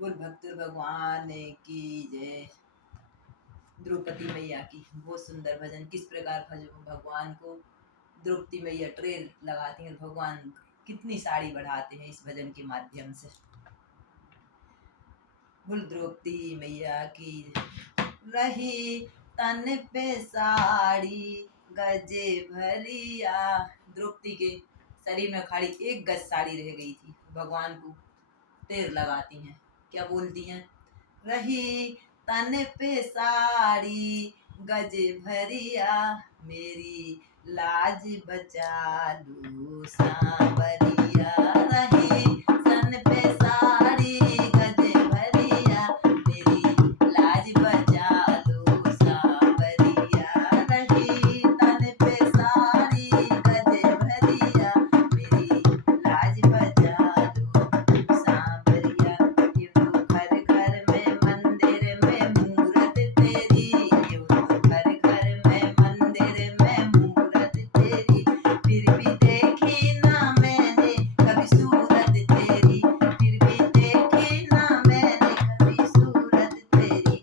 बोल भक्तुर भगवान की जय। द्रौपदी मैया की बहुत सुंदर भजन। किस प्रकार भगवान को द्रौपदी मैया ट्रेन लगाती हैं, भगवान कितनी साड़ी बढ़ाते हैं इस भजन के माध्यम से। बोल द्रौपदी मैया की रही तन पे साड़ी गजे भरिया। द्रौपदी के शरीर में खाली एक गज साड़ी रह गई थी, भगवान को टेर लगाती हैं। क्या बोलती हैं? रही तन पे साड़ी गज भरिया, मेरी लाज बचा लो सांवरिया। रही तन पे साड़ी गज भरिया, मेरी लाज बचा लो सांवरिया। रही तन पे साड़ी गज भरिया, मेरी लाज बचा लो सांवरिया। यूं तो घर घर में मंदिर में मूरत तेरी, यूं तो घर घर में मंदिर में मूरत तेरी, फिर भी देखी ना मैंने कभी सूरत तेरी, फिर भी देखी ना मैंने कभी सूरत तेरी।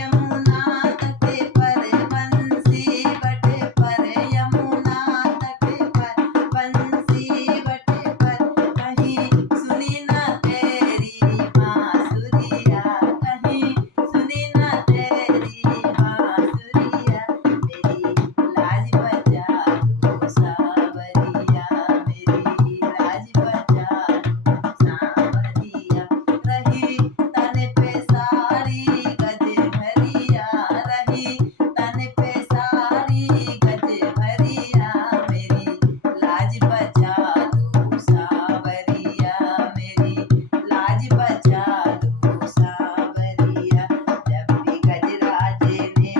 यमुना तट पर बंसी बट पर, यमुना तट पर बंसी बट पर, कहीं सुनी ना तेरी बांसुरिया, कहीं सुनी ना तेरी बांसुरिया। मेरी लाज बचा लो सांवरिया, मेरी लाज बचा लो सांवरिया। रही तन पे साड़ी गज भरिया, रही तन पे साड़ी गज भरिया, मेरी लाज बचा लो सांवरिया, मेरी लाज बचा लो सांवरिया। जब भी गजराज ने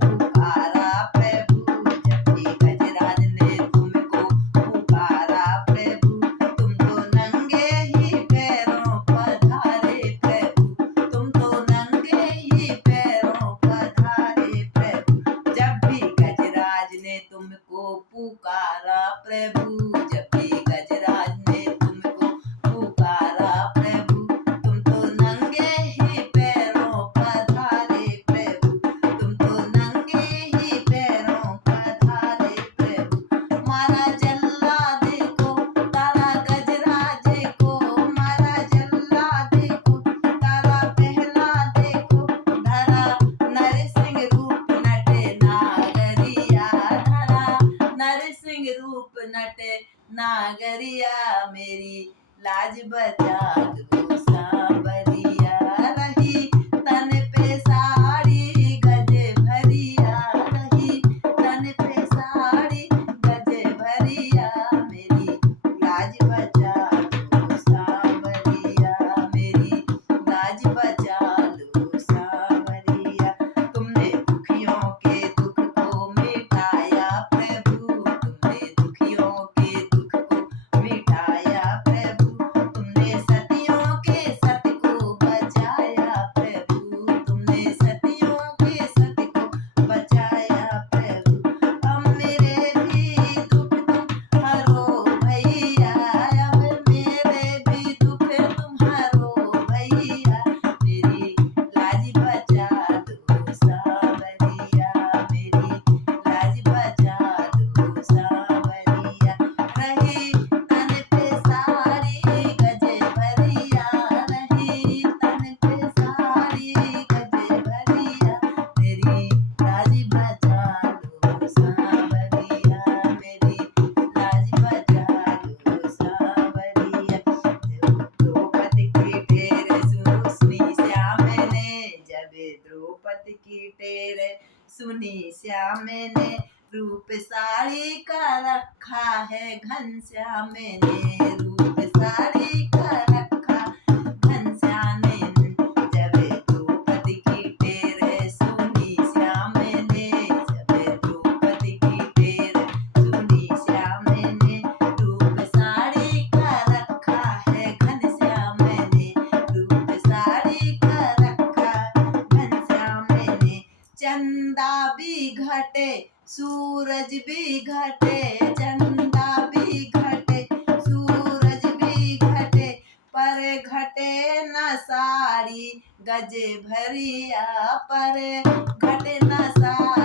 पुकारा प्रभु, जब भी गजराज ने तुमको पुकारा प्रभु, तुम तो नंगे ही पैरों पधारे प्रभु, तुम तो नंगे ही पैरों पधारे प्रभु। जब भी गजराज ने तुमको पुकारा प्रभु, जब भी गजराज ने तुमको पुकारा प्रभु, तुम तो नंगे ही पैरों पधारे प्रभु, तुम तो नंगे ही पैरों पधारे प्रभु। मारा जल्लाद को तारा गजराज को, मारा जल्लाद को तारा प्रहलाद को, धरा नरसिंह रूप नटे नागरिया, धरा नरसिंह रूप नटे नागरिया। मेरी लाज बचा लो सांवरिया। रही तन पे साड़ी गज भरिया, रही तन पे साड़ी गज भरिया, मेरी लाज बचा लो सांवरिया, मेरी लाज बचा लो सांवरिया। तुमने दुखियों के दुख को मिटाया प्रभु, तुमने दुखियों के दुख को मिटाया प्रभु, तुमने सतियों के सत को बचाया प्रभु, तुमने सतियों के सत को बचाया प्रभु। अब मेरे भी दुख तुम हरो भैया, अब मेरे भी दुख तुम हरो भैया, मेरी लाज बचा लो सांवरिया, मेरी लाज बचा लो सांवरिया। रही तन पे साड़ी गज भरिया, रही तन पे साड़ी गज भरिया, मेरी लाज बचा लो सांवरिया, मेरी लाज बचा लो सांवरिया। द्रौपदी की टेर सुनी श्याम ने, जब द्रौपदी की टेर सुनी श्याम ने, रूप साड़ी का रखा है घनश्याम ने, रूप साड़ी का रखा घनश्याम ने। जब द्रौपदी की टेर सुनी श्याम ने, जब द्रौपदी की टेर सुनी श्याम ने, रूप साड़ी का रखा है घनश्याम ने, रूप साड़ी का रखा घनश्याम ने। चंदा भी घटे सूरज भी घटे, चंदा भी घटे सूरज भी घटे, पर घटे न साड़ी सारी गज भरिया पर घटे न सा